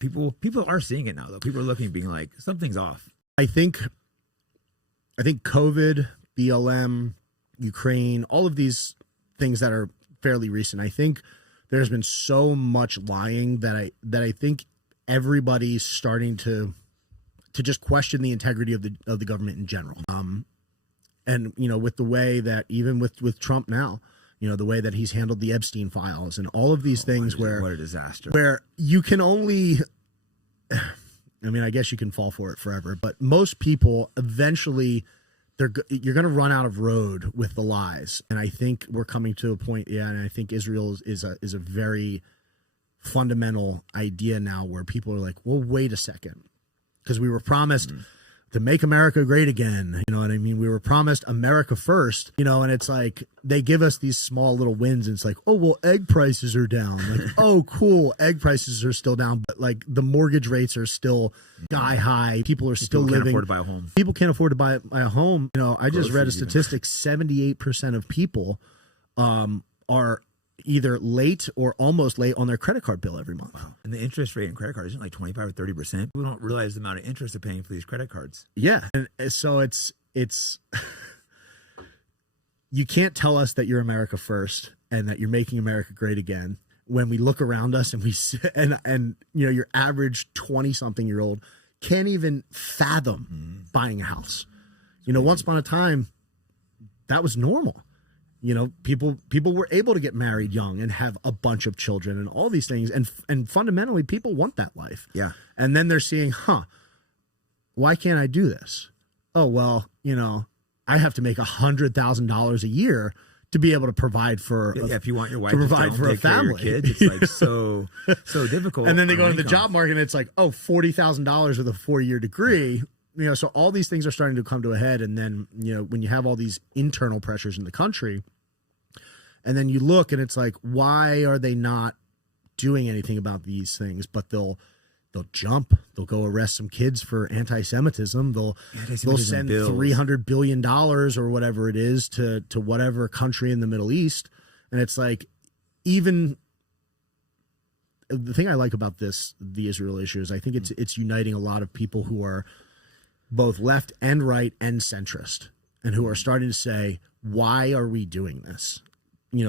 People are seeing it now, though. People are looking, being like, something's off. I think COVID, BLM, Ukraine, all of these things that are fairly recent. I think there's been so much lying that I think everybody's starting to just question the integrity of the government in general. And with the way that even with Trump now, the way that he's handled the Epstein files and all of these things, what a disaster. Where you can only, I mean, I guess you can fall for it forever, but most people eventually you're going to run out of road with the lies. And I think we're coming to a point. Yeah. And I think Israel is a very fundamental idea now where people are like, well, wait a second. Because we were promised to make America great again. You know what I mean? We were promised America first, and it's like they give us these small little wins. And it's like, oh, well, egg prices are down. Like, oh, cool. Egg prices are still down. But like the mortgage rates are still sky high. People are still living. Can't afford to buy a home. People can't afford to buy a home. I just read a statistic, 78% of people are either late or almost late on their credit card bill every month. Wow. And the interest rate in credit cards isn't like 25 or 30%. People don't realize the amount of interest they're paying for these credit cards. Yeah. And so it's you can't tell us that you're America first and that you're making America great again when we look around us and we and your average 20-something-year-old can't even fathom buying a house. Once upon a time that was normal. People were able to get married young and have a bunch of children and all these things. And fundamentally, people want that life. Yeah. And then they're seeing, why can't I do this? Oh, well, I have to make $100,000 a year to be able to provide for if you want your wife to provide for a family. Your kids, it's like so difficult. And then they go to the job market and it's like, oh, $40,000 with a 4-year degree. So all these things are starting to come to a head. And then, when you have all these internal pressures in the country and then you look and it's like, why are they not doing anything about these things? But they'll jump, they'll go arrest some kids for anti-Semitism. They'll send $300 billion or whatever it is to whatever country in the Middle East. And it's like, even the thing I like about the Israel issue is I think it's uniting a lot of people who are both left and right and centrist, and who are starting to say, why are we doing this?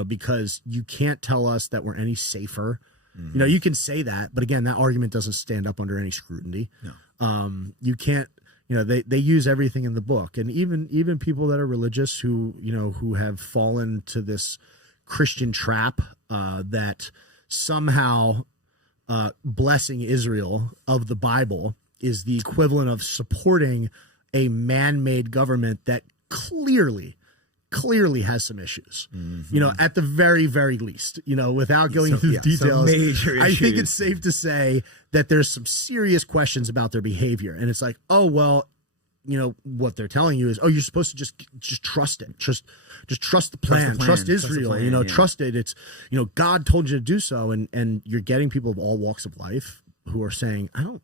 Because you can't tell us that we're any safer. You can say that, but again, that argument doesn't stand up under any scrutiny. No. You can't, they use everything in the book, and even people that are religious who have fallen to this Christian trap that somehow blessing Israel of the Bible is the equivalent of supporting a man-made government that clearly has some issues, at the very, very least, without going into the details. I think it's safe to say that there's some serious questions about their behavior. And it's like, oh, well, what they're telling you is, oh, you're supposed to just trust it. Just trust the plan. Trust Israel, trust it. It's, God told you to do so. And you're getting people of all walks of life who are saying, I don't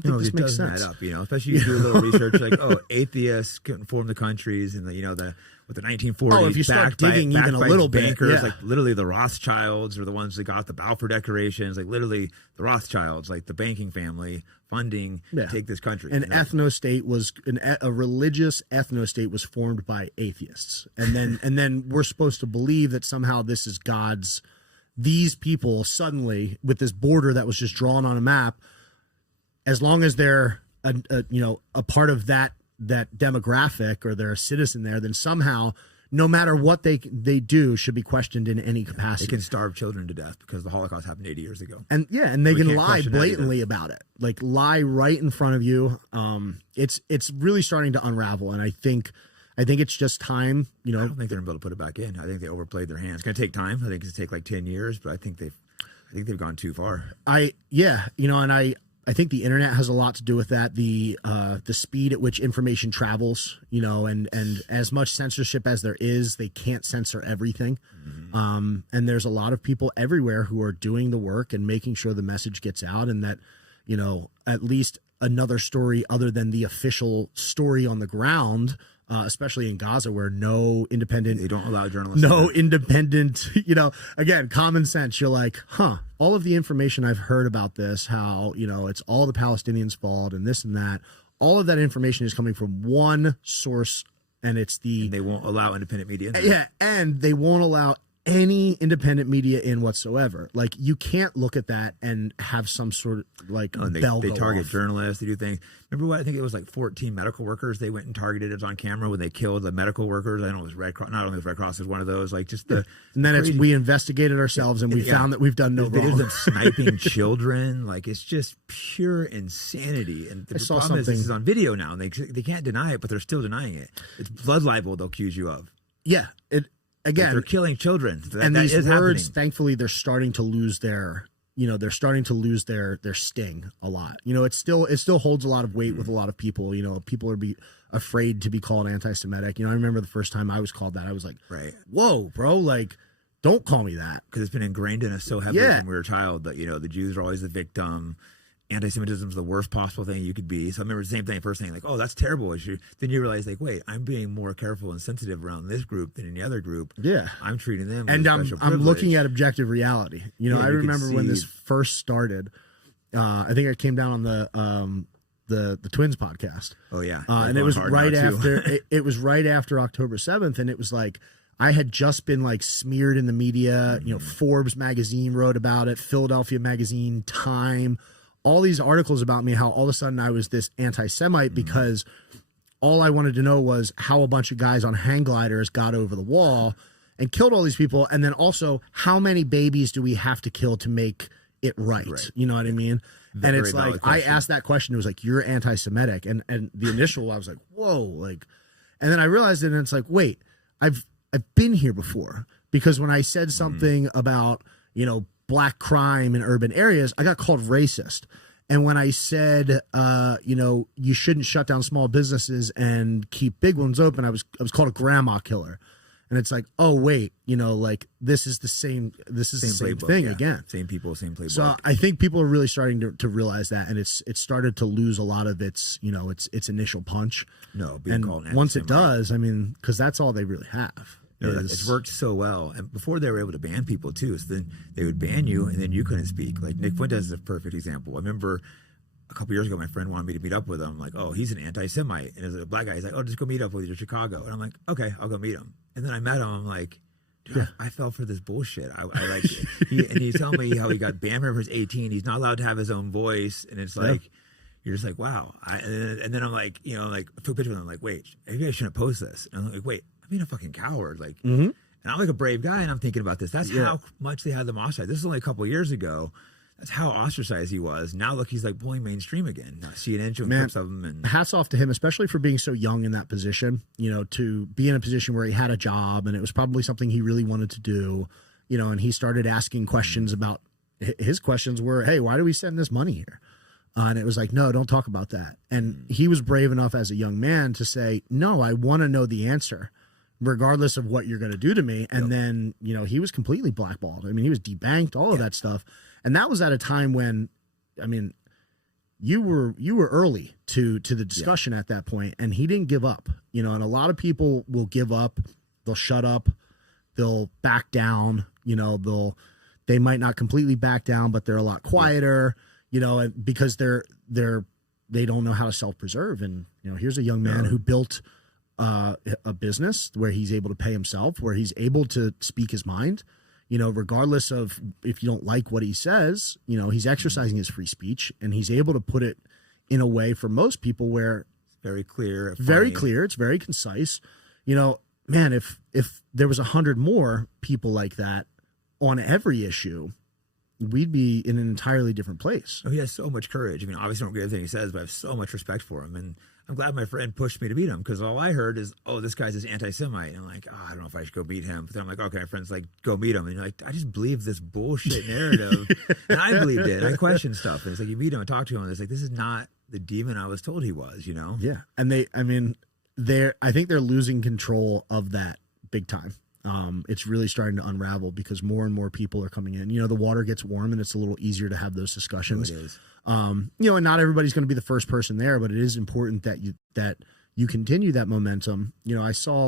think this makes sense. Add up, especially you do a little research like, atheists couldn't form the countries and with the 1940s. Oh, if you start digging even a little bit, bankers, like literally the Rothschilds are the ones that got the Balfour Declarations, like literally the Rothschilds, like the banking family funding to take this country. An ethno-state was a religious ethno-state was formed by atheists, and then we're supposed to believe that somehow this is these people suddenly with this border that was just drawn on a map. As long as they're a part of that demographic or they're a citizen there, then somehow, no matter what they do, should be questioned in any capacity. They can starve children to death because the Holocaust happened 80 years ago. And they can lie blatantly about it, like lie right in front of you. It's really starting to unravel, and I think it's just time. I don't think they're gonna be able to put it back in. I think they overplayed their hands. It's gonna take time. I think it's gonna take like 10 years, but I think they've gone too far. I think the internet has a lot to do with that. The speed at which information travels, and as much censorship as there is, they can't censor everything. And there's a lot of people everywhere who are doing the work and making sure the message gets out, and that, at least another story other than the official story on the ground especially in Gaza, where no independent, they don't allow journalists. No independent, again, common sense. You're like, all of the information I've heard about this, how, it's all the Palestinians' fault and this and that. All of that information is coming from one source, and it's and they won't allow independent media. Yeah, and they won't allow any independent media in whatsoever. Like, you can't look at that and have some sort of they target journalists. They do things. Remember what? I think it was like 14 medical workers they went and targeted. It was on camera when they killed the medical workers. I don't know, it was Red Cross. Not only was Red Cross, it was one of those. Like, just the and then we investigated ourselves and we found that we've done no wrong. Of sniping children. Like, it's just pure insanity. And the problem is this is on video now, and they can't deny it, but they're still denying it. It's blood libel they'll accuse you of. Yeah. Again, like, they're killing children. And these words, happening. Thankfully, they're starting to lose their sting a lot. It still holds a lot of weight with a lot of people. People are afraid to be called anti-Semitic. I remember the first time I was called that, I was like, right, whoa, bro, like, don't call me that, because it's been ingrained in us so heavily when we were a child that the Jews are always the victim. Anti-Semitism is the worst possible thing you could be. So I remember the same thing, first thing, like, oh, that's terrible. Then you realize, like, wait, I'm being more careful and sensitive around this group than any other group. Yeah. I'm treating them and with I'm looking at objective reality. I remember when this first started, I think I came down on the Twins podcast. Oh yeah. And it was right after it was right after October 7th, and it was like I had just been like smeared in the media. Forbes magazine wrote about it, Philadelphia magazine, Time, all these articles about me, how all of a sudden I was this anti-Semite because all I wanted to know was how a bunch of guys on hang gliders got over the wall and killed all these people. And then also, how many babies do we have to kill to make it right? You know what I mean? And it's like, I asked that question. It was like, you're anti-Semitic. And the initial, I was like, whoa, like, and then I realized it, and it's like, wait, I've been here before, because when I said something about, black crime in urban areas, I got called racist. And when I said, you shouldn't shut down small businesses and keep big ones open, I was called a grandma killer. And it's like, oh wait, like, this is the same thing again. Same people, same playbook. So I think people are really starting to realize that, and it's started to lose a lot of its initial punch. No, being called an once it does, I mean, because that's all they really have. It's worked so well. And before, they were able to ban people too. So then they would ban you, and then you couldn't speak. Like, Nick Fuentes is a perfect example. I remember a couple years ago, my friend wanted me to meet up with him. I'm like, oh, he's an anti-Semite. And as a black guy, he's like, oh, just go meet up with you in Chicago. And I'm like, okay, I'll go meet him. And then I met him. I'm like, dude, I fell for this bullshit. I like it. And he's telling me how he got banned whenever he's 18. He's not allowed to have his own voice. And it's like, you're just like, wow. And then I'm like, I took a picture with him. I'm like, wait, maybe I shouldn't post this. And I'm like, wait, I'm being a fucking coward. Like, and I'm like a brave guy, and I'm thinking about this. That's how much they had them ostracized. This is only a couple of years ago. That's how ostracized he was. Now look, he's like pulling mainstream again. CNN showing clips of him. And hats off to him, especially for being so young in that position. To be in a position where he had a job, and it was probably something he really wanted to do. And he started asking questions about. His questions were, "Hey, why do we send this money here?" And it was like, "No, don't talk about that." And he was brave enough as a young man to say, "No, I want to know the answer, regardless of what you're going to do to me." And then, he was completely blackballed. I mean, he was debanked, all of that stuff. And that was at a time when, I mean, you were early to the discussion at that point, and he didn't give up. And a lot of people will give up, they'll shut up, they'll back down, they might not completely back down, but they're a lot quieter, because they don't know how to self-preserve. And, here's a young man who built a business where he's able to pay himself, where he's able to speak his mind, regardless of if you don't like what he says, he's exercising his free speech, and he's able to put it in a way for most people where very clear, it's very concise. Man, if there was 100 more people like that on every issue, we'd be in an entirely different place. Oh, he has so much courage. I mean, obviously I don't agree with everything he says, but I have so much respect for him. And I'm glad my friend pushed me to meet him, because all I heard is, oh, this guy's this anti-Semite. And I'm like, oh, I don't know if I should go meet him. But then I'm like, okay, my friend's like, go meet him. And you're like, I just believe this bullshit narrative. And I believed it. And I questioned stuff. And it's like, you meet him and talk to him, and it's like, this is not the demon I was told he was, Yeah. And I think they're losing control of that big time. It's really starting to unravel, because more and more people are coming in. The water gets warm, and it's a little easier to have those discussions. Oh, it is. And not everybody's going to be the first person there, but it is important that you continue that momentum. You know, I saw